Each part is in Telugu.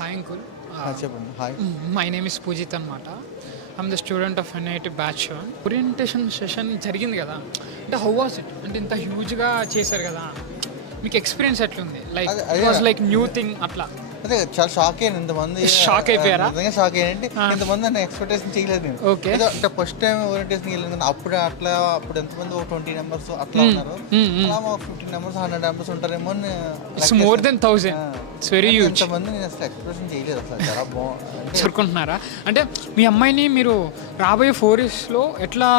Hi uncle. చెప్పండి. Hi. My name is Poojith అనమాట. I'm the student of NIT batch. Orientation session జరిగింది కదా, అంటే హౌ వాస్ ఇట్? అంటే ఇంత హ్యూజ్గా చేశారు కదా, మీకు ఎక్స్పీరియన్స్ ఎట్లుంది? Like it was like new thing అట్లా. అదే చాలా షాక్ అయ్యాను. ఇంతమంది షాక్ అయిపోయారా? నిజంగా షాక్ అయ్యానంటే ఇంతమంది నేను ఎక్స్పెక్టేషన్ చేయలేదు నేను. ఓకే. అంటే ఫస్ట్ టైం ఓరియంటేషన్ వెళ్ళాను కానీ అప్పుడు ఎంతమంది ఒక 20 మెంబర్స్ అట్లా ఉన్నారు. అలా ఒక 15 మెంబర్స్ 100 మెంబర్స్ ఉంటారేమో అని. It's more than 1000. It's very huge. ఇంతమంది నేను అసలు ఎక్స్పెక్టేషన్ చేయలేదు. అసలు చాలా బాగుంది. చదువుకుంటున్నారా? అంటే మీ అమ్మాయిని మీరు రాబోయే 4 yearsలో ఎట్లా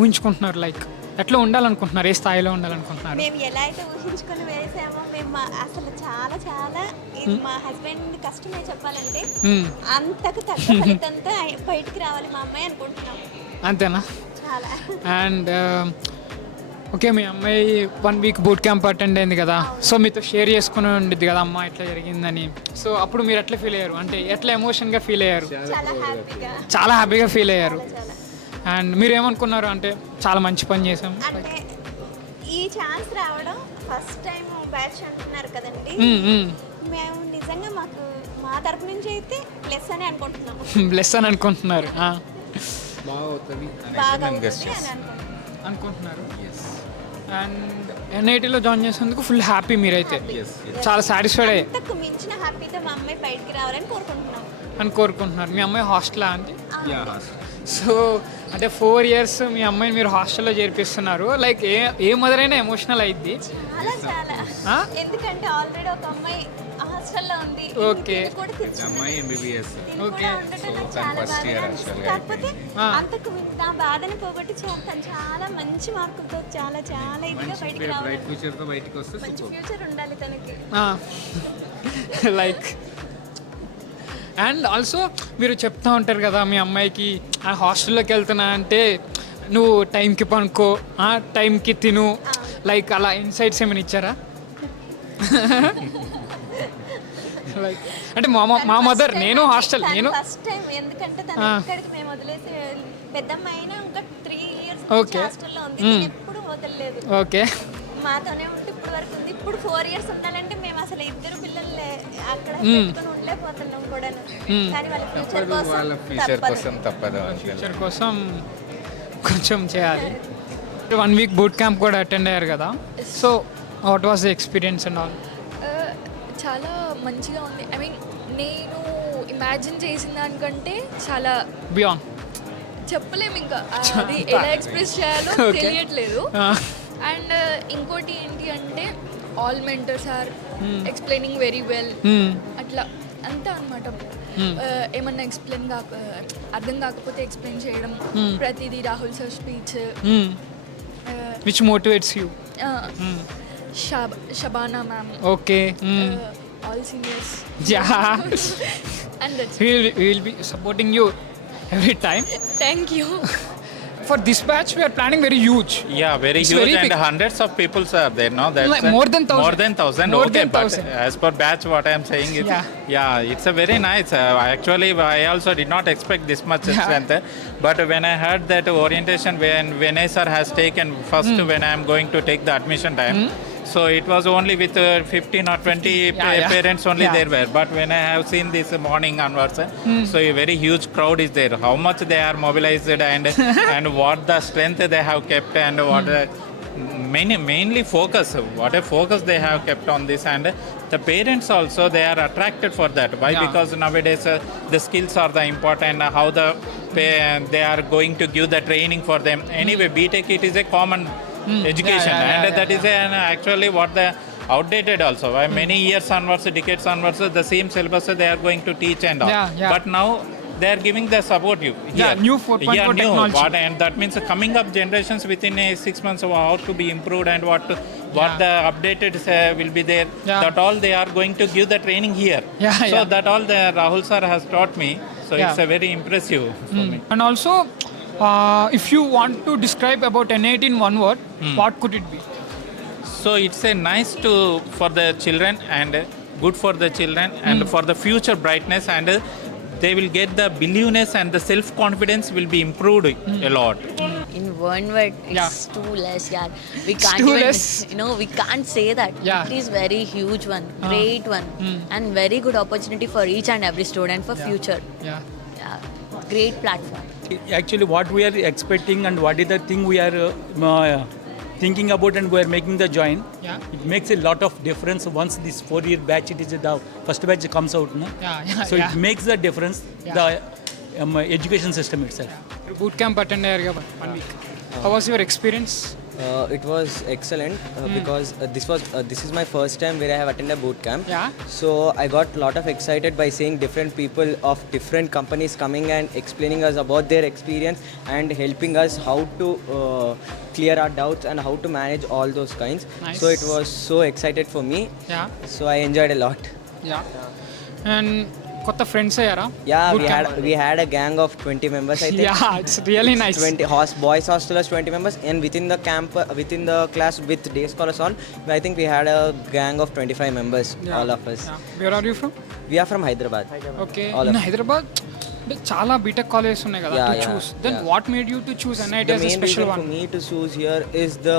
ఊహించుకుంటున్నారు? లైక్ ఎట్లా ఉండాలనుకుంటున్నారు? ఏ స్థాయిలో ఉండాలనుకుంటున్నారు? మేము ఎలా అయితే ఊహించుకొని వేసామో మేము అసలు చాలా చాలా ఇది మా హస్బెండ్ కష్టమే చెప్పాలంటే అంతకు తగ్గ ఫలితంతో బయటికి రావాలి మా అమ్మాయి అనుకుంటున్నాం. అంతేనా? చాలా. అండ్ ఓకే, మీ అమ్మాయి 1 week బూట్ క్యాంప్ అటెండ్ అయింది కదా, సో మీతో షేర్ చేసుకుని ఉండిద్ది కదా అమ్మ ఇట్లా జరిగిందని. సో అప్పుడు మీరు ఎట్లా ఫీల్ అయ్యారు? అంటే ఎట్లా ఎమోషన్గా ఫీల్ అయ్యారు? చాలా హ్యాపీగా ఫీల్ అయ్యారు. అండ్ మీరు ఏమనుకున్నారు? అంటే చాలా మంచి పని చేసాం అంటే ఈ ఛాన్స్ రావడం ఫస్ట్ టైం బ్యాచ్ అంటున్నారు కదండి, మేము నిజంగా మాకు మా తరపు నుంచి అయితే ప్లస్ అని అనుకుంటున్నాం. బ్లెస్ అని అనుకుంటున్నారు. బాగా అవుతుంది అని అనుకుంటున్నారు. అండ్ ఎన్ఐటీలో జాయిన్ చేసేందుకు ఫుల్ హ్యాపీ మీరైతే, చాలా సాటిస్ఫైడ్ అయ్యి అంతకు మించిన హ్యాపీతో మా అమ్మాయి బయటికి రావాలని కోరుకుంటున్నాం అని కోరుకుంటున్నారు. మీ అమ్మాయి హాస్టలా అంటే? సో అంటే 4 years మీ అమ్మాయిని మీరు హాస్టల్లో చేర్పిస్తున్నారు. లైక్ ఏ మదరైనా ఎమోషనల్ అయింది చాలా చాలా. ఎందుకంటే ఆల్రెడీ ఒక అమ్మాయి హాస్టల్లో ఉంది. ఓకే. అమ్మాయి ఎంబీబీఎస్. ఓకే. కాకపోతే అంతకు నా బాధని పోగొట్టి తను చాలా మంచి మార్కులతో చాలా చాలా ఇదిగా బయటికి రావాలి. బ్రైట్ ఫ్యూచర్ తో బయటికి వస్తే మంచి ఫ్యూచర్ ఉండాలి తనకి. లైక్ అండ్ ఆల్సో మీరు చెప్తా ఉంటారు కదా మీ అమ్మాయికి, హాస్టల్లోకి వెళ్తున్నా అంటే నువ్వు టైంకి పనుకో, టైంకి తిను, లైక్ అలా ఇన్సైట్స్ ఏమైనా ఇచ్చారా? లైక్ అంటే మా మదర్, నేను హాస్టల్, నేను ఫస్ట్ టైం ఎందుకంటే తను ఇక్కడికి మేము వదిలేసి పెద్దమ్మాయి అయినా ఇంకా 3 years హాస్టల్లో ఉంది. ఎప్పుడు వదలలేదు. ఓకే. మాతోనే ఉంటే ఇప్పుడు వరకు ఉంది. ఇప్పుడు 4 years ఉండాలంటే మేము అసలు ఇద్దరు పిల్లలు అక్కడ పెట్టుకుని ఉండలేకపోతున్నాం కూడా. కానీ వాళ్ళ ఫ్యూచర్ కోసం తప్పదు. ఫ్యూచర్ కోసం కొంచెం చేయాలి. 1 week బూట్ క్యాంప్ కూడా అటెండ్ అయ్యారు కదా, so what was the experience and all? చాలా మంచిగా ఉంది. ఐ మీన్ నేను ఇమాజిన్ చేసిన దానికంటే చాలా బియాండ్ చెప్పలేము, ఇంకా అది ఎలా ఎక్స్ప్రెస్ చేయాలో తెలియట్లేదు. అండ్ ఇంకోటి ఏంటి అంటే all mentors are explaining very well. అట్లా అంతా అనమాట. ఏమన్నా అర్థం కాకపోతే ఎక్స్ప్లెయిన్ చేయడం, ప్రతిదీ Rahul sir speech which motivates you? Shabana ma'am. Okay. All seniors. And that's we will be supporting you every time. Thank you. For this batch we are planning very huge. Yeah, very It's huge very and big. hundreds of people are there, no? That's Like more than 1,000. More than 1,000. More Okay, than but 1,000. as per batch, what I am saying is, yeah, it's a very nice. Actually, I also did not expect this much strength. But when I heard that orientation, when Vinay sir has taken first, when I am going to take the admission time. So it was only with 15 or 20 parents only there were. But when I have seen this morning onwards, so a very huge crowd is there. How much they are mobilized and what the strength they have kept and what mainly focus, what a focus they have kept on this. And the parents also, they are attracted for that. Why? Because nowadays the skills are the important. How they are going to give the training for them. Anyway, BTech it is a common education, and that is actually what the outdated also. Many years onwards, decades onwards, the same syllabus they are going to teach and all. But now they are giving the support you. New 4.4 technology. And that means coming up generations within 6 months how to be improved and what the updated will be there. That all they are going to give the training here. That all the Rahul sir has taught me. So it's a very impressive for me. And also if you want to describe about N8 in one word, what could it be? So it's a nice for the children and good for the children and for the future brightness, and they will get the believeness and the self confidence will be improved a lot. In one word, it's Yeah. too less, yeah. We can't too even, less. we can't say that. Yeah. It is very huge one, great one, and very good opportunity for each and every student for future. Yeah. Yeah, great platform. Actually, what we are expecting and what is the thing we are thinking about and we are making the join. Yeah. It makes a lot of difference once this 4-year batch, it is the first batch comes out. No? Yeah. So it makes the difference, the education system itself. Boot camp attend అయ్యారు కదా 1 week. How was your experience? It was excellent because this is my first time where I have attended boot camp. Yeah. So I got a lot of excited by seeing different people of different companies coming and explaining us about their experience and helping us how to clear our doubts and how to manage all those kinds. Nice. So it was so excited for me. Yeah So I enjoyed a lot. Yeah and కొత్త ఫ్రెండ్స్ అయ్యారా? Yeah, Boot camp. we had a gang of 20 members. I think. Yeah, it's really nice. 20 boys hostelers, 20 members, and within the camp, within the class with day scholars all, I think we had a gang of 25 members, Yeah. all of us. Yeah. Where are you from? We are from Hyderabad. Okay All in of- Hyderabad అంటే చాలా బీటెక్ కాలేజెస్ ఉన్నాయి కదా Yeah, to yeah, choose. Then yeah. What made you to choose NIT The as a main special reason one? for me to choose here is the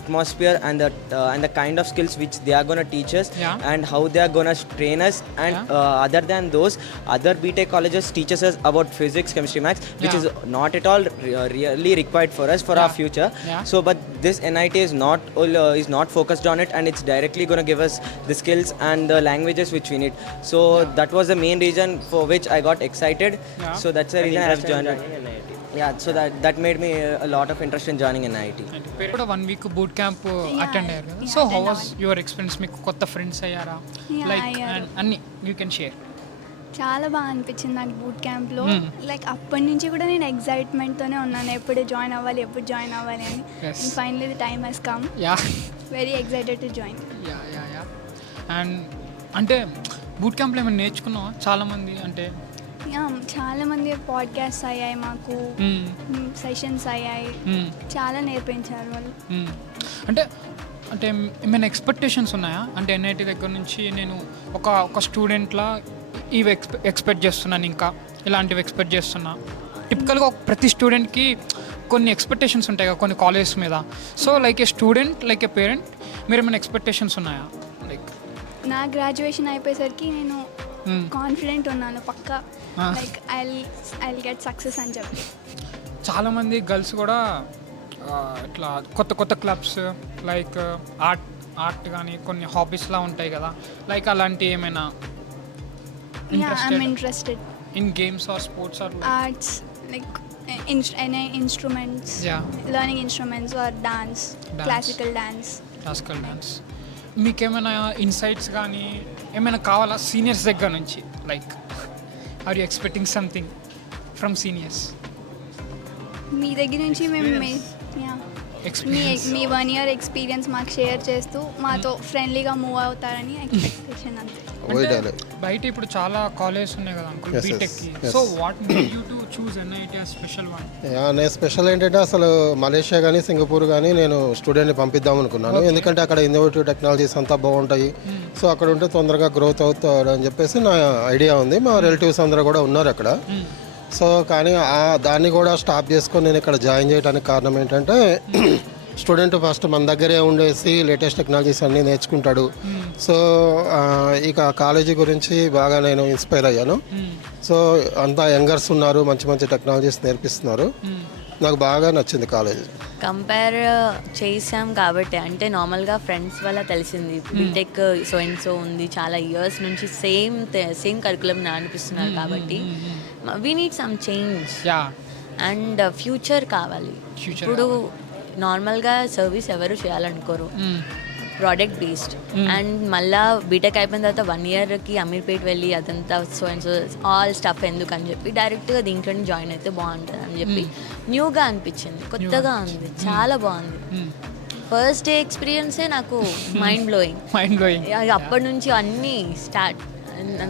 atmosphere and the kind of skills which they are gonna teach us, Yeah. and how they are gonna train us. And Yeah. other than those, other BTech colleges teaches us about physics, chemistry, maths, which Yeah. is not at all really required for us for our Yeah. future. Yeah. So, but this NIT is not focused on it, and it's directly gonna give us the skills and the languages which we need. So that was the main reason for which I got excited. Yeah. So that's the reason I have joined it. Yeah, so that made me a lot of interest in joining NIT. పేరు కూడా 1 week బూట్ క్యాంప్ అటెండ్ అయ్యారు కదా. So how was your experience? మీకు కొత్త ఫ్రెండ్స్ అయ్యారా? Yeah, లైక్ అయ్యారు. అండ్ అన్ని యూ కెన్ షేర్. చాలా బాగా అనిపించింది నాకు బూట్ క్యాంప్లో. లైక్ అప్పటి నుంచి కూడా నేను ఎగ్జైట్మెంట్తోనే ఉన్నాను, ఎప్పుడు జాయిన్ అవ్వాలి అని. Yes. And finally the time has come. Yeah very excited to join. Yeah yeah yeah and అంటే బూట్ క్యాంప్లో ఏమైనా నేర్చుకున్నావా? చాలామంది అంటే చాలామంది పాడ్కాస్ట్ అయ్యాయి మాకు, సెషన్స్ అయ్యాయి, చాలా నేర్పించారు వాళ్ళు. అంటే అంటే ఏమైనా ఎక్స్పెక్టేషన్స్ ఉన్నాయా? అంటే NIT దగ్గర నుంచి నేను ఒక స్టూడెంట్లా ఇవి ఎక్స్పెక్ట్ చేస్తున్నాను, ఇంకా ఇలాంటివి ఎక్స్పెక్ట్ చేస్తున్నా. టిపికల్గా ప్రతి స్టూడెంట్కి కొన్ని ఎక్స్పెక్టేషన్స్ ఉంటాయి కదా కొన్ని కాలేజెస్ మీద. సో లైక్ ఏ స్టూడెంట్, లైక్ ఏ పేరెంట్, మీరు ఏమైనా ఎక్స్పెక్టేషన్స్ ఉన్నాయా? లైక్ నా గ్రాడ్యుయేషన్ అయిపోయేసరికి నేను కాన్ఫిడెంట్ ఉన్నాను పక్కా, లైక్ ఐ గెట్ సక్సెస్ అని చెప్పి. చాలామంది గర్ల్స్ కూడా ఇట్లా కొత్త కొత్త క్లబ్స్ లైక్ ఆర్ట్ కానీ కొన్ని హాబీస్లా ఉంటాయి కదా, లైక్ అలాంటి ఏమైనా interested in games or sports or arts, like instruments, Yeah. learning instruments or dance, classical dance. Classical dance. మీకేమైనా ఇన్సైట్స్ కానీ ఏమైనా కావాలా సీనియర్స్ దగ్గర నుంచి? Like are you expecting something from seniors? మీ దగ్గర నుంచి మేము మీ 1 year ఎక్స్పీరియన్స్ మాకు షేర్ చేస్తూ మాతో ఫ్రెండ్లీగా మూవ్ అవుతారని ఎక్స్పెక్టేషన్ అంతే. అంటే బయట ఇప్పుడు చాలా కాలేజెస్ ఉన్నాయి కదా అంకుల్ బీటెక్కి. So what made you to choose NIT as special one? నేను స్పెషల్ ఏంటంటే అసలు మలేషియా కానీ సింగపూర్ కానీ నేను స్టూడెంట్ని పంపిద్దాం అనుకున్నాను. ఎందుకంటే అక్కడ ఇన్నోవేటివ్ టెక్నాలజీస్ అంతా బాగుంటాయి. సో అక్కడ ఉంటే తొందరగా గ్రోత్ అవుతాడు అని చెప్పేసి నా ఐడియా ఉంది. మా రిలేటివ్స్ అందరూ కూడా ఉన్నారు అక్కడ. సో కానీ దాన్ని కూడా స్టాప్ చేసుకొని నేను ఇక్కడ జాయిన్ చేయడానికి కారణం ఏంటంటే స్టూడెంట్ ఫస్ట్ మన దగ్గరే ఉండేసి లేటెస్ట్ టెక్నాలజీస్ అన్నీ నేర్చుకుంటాడు. సో ఇక కాలేజీ గురించి బాగా నేను ఇన్స్పైర్ అయ్యాను. సో అంతా యంగర్స్ ఉన్నారు, మంచి మంచి టెక్నాలజీస్ నేర్పిస్తున్నారు. నాకు బాగా నచ్చింది కాలేజ్. కంపేర్ చేసాం కాబట్టి, అంటే నార్మల్గా ఫ్రెండ్స్ వల్ల తెలిసింది బీటెక్ సో అండ్ సో ఉంది, చాలా ఇయర్స్ నుంచి సేమ్ కరికులం అనిపిస్తున్నారు కాబట్టి we need some change and future కావాలి. ఇప్పుడు నార్మల్గా సర్వీస్ ఎవరు చేయాలనుకోరు, ప్రోడక్ట్ బేస్డ్. అండ్ మళ్ళీ బీటెక్ అయిపోయిన తర్వాత 1 yearకి అమీర్పేట్ వెళ్ళి అదంతా so and so all stuff ఎందుకు అని చెప్పి డైరెక్ట్గా దీంట్లోనే జాయిన్ అయితే బాగుంటుంది అని చెప్పి న్యూగా అనిపించింది, కొత్తగా ఉంది, చాలా బాగుంది. ఫస్ట్ డే ఎక్స్పీరియన్సే నాకు మైండ్ బ్లోయింగ్. అప్పటి నుంచి అన్నీ స్టార్ట్,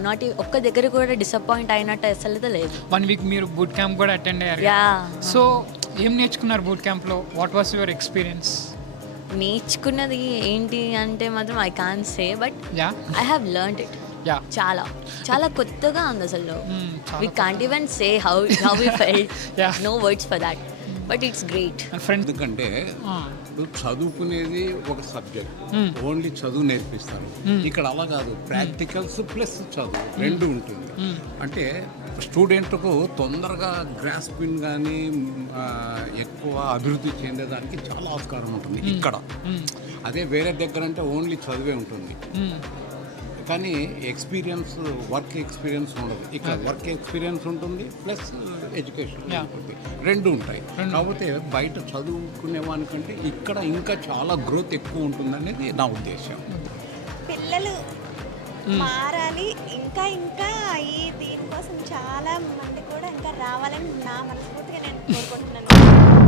నాట్ ఒక్క దగ్గర కూడా డిసప్పాయింట్ అయినట్టు అసలు లేదు. 1 week మీరు బూట్ క్యాంప్ కూడా అటెండ్ అయ్యారు. సో ఏం నేర్చుకున్నారు బూట్ క్యాంప్లో? What was your experience? నేర్చుకున్నది ఏంటి అంటే మాత్రం I can't say, but I have learned it. Yeah. చాలా చాలా కొత్తగా ఉంది అసలు. We can't even say how we felt. Yeah. No words for that, but it's great. Friend ఎందుకంటే ఇప్పుడు చదువుకునేది ఒక సబ్జెక్ట్, ఓన్లీ చదువు నేర్పిస్తారు. ఇక్కడ అలా కాదు, ప్రాక్టికల్స్ ప్లస్ చదువు రెండు ఉంటుంది. అంటే స్టూడెంట్కు తొందరగా గ్రాస్పింగ్ కానీ ఎక్కువ అభివృద్ధి చెందేదానికి చాలా ఆస్కారం ఉంటుంది ఇక్కడ. అదే వేరే దగ్గర అంటే ఓన్లీ చదివే ఉంటుంది, కానీ ఎక్స్పీరియన్స్, వర్క్ ఎక్స్పీరియన్స్ ఉండదు. ఇక్కడ వర్క్ ఎక్స్పీరియన్స్ ఉంటుంది ప్లస్ ఎడ్యుకేషన్ ఉంటుంది, రెండు ఉంటాయి. కాకపోతే బయట చదువుకునే వానికంటే ఇక్కడ ఇంకా చాలా గ్రోత్ ఎక్కువ ఉంటుందనేది నా ఉద్దేశం. పిల్లలు మారాలి, ఇంకా ఇంకా దీనికోసం చాలా మంది కూడా ఇంకా రావాలని నా మనస్ఫూర్తిగా నేను కోరుకుంటున్నాను.